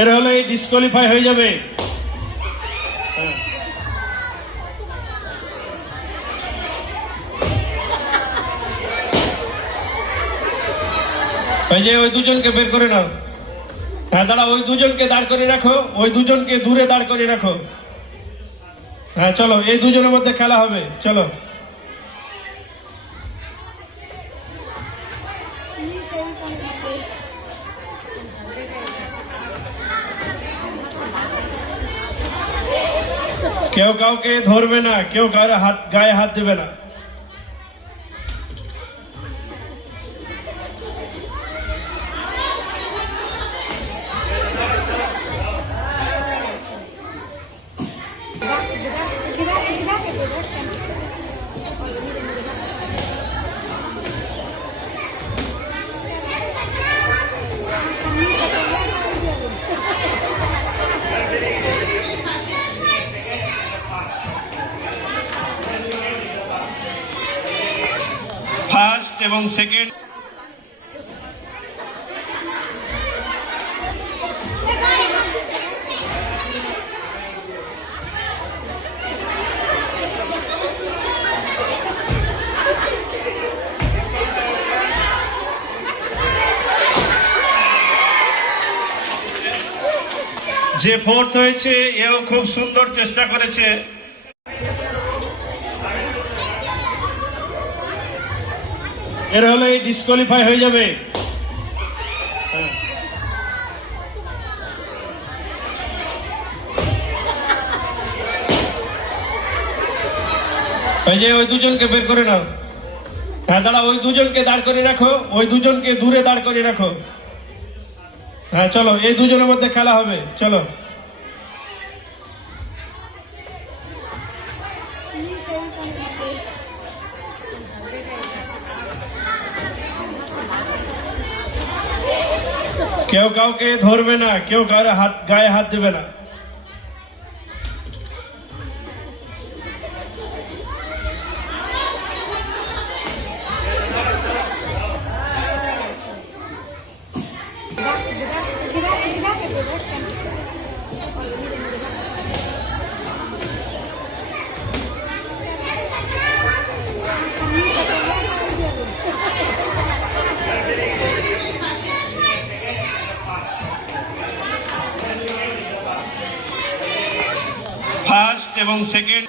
এর হলে ডিসকোয়ালিফাই হয়ে যাবে। এই যে ওই দুজনকে বের করে নাও। হ্যাঁ দাঁড়া, ওই দুজনকে দাঁড় করে রাখো, ওই দুজনকে দূরে দাঁড় করে রাখো। হ্যাঁ চলো, এই দুজনের মধ্যে খেলা হবে, চলো। কেউ কাউকে ধরবে না, কেউ কারো গায়ে হাত দেবে না। ফার্স্ট এবং সেকেন্ড যে ফোর্থ হয়েছে এও খুব সুন্দর চেষ্টা করেছে। এর হলে ডিসকোয়ালিফাই হয়ে যাবে। এই যে ওই দুজনকে বের করে নাও। হ্যাঁ দাঁড়া, ওই দুজনকে দাঁড় করে রাখো, ওই দুজনকে দূরে দাঁড় করে রাখো। হ্যাঁ চলো, এই দুজনের মধ্যে খেলা হবে, চলো। কেউ কাউকে ধরবে না, কেউ কারো গায়ে হাত দেবে না। ফার্স্ট এবং সেকেন্ড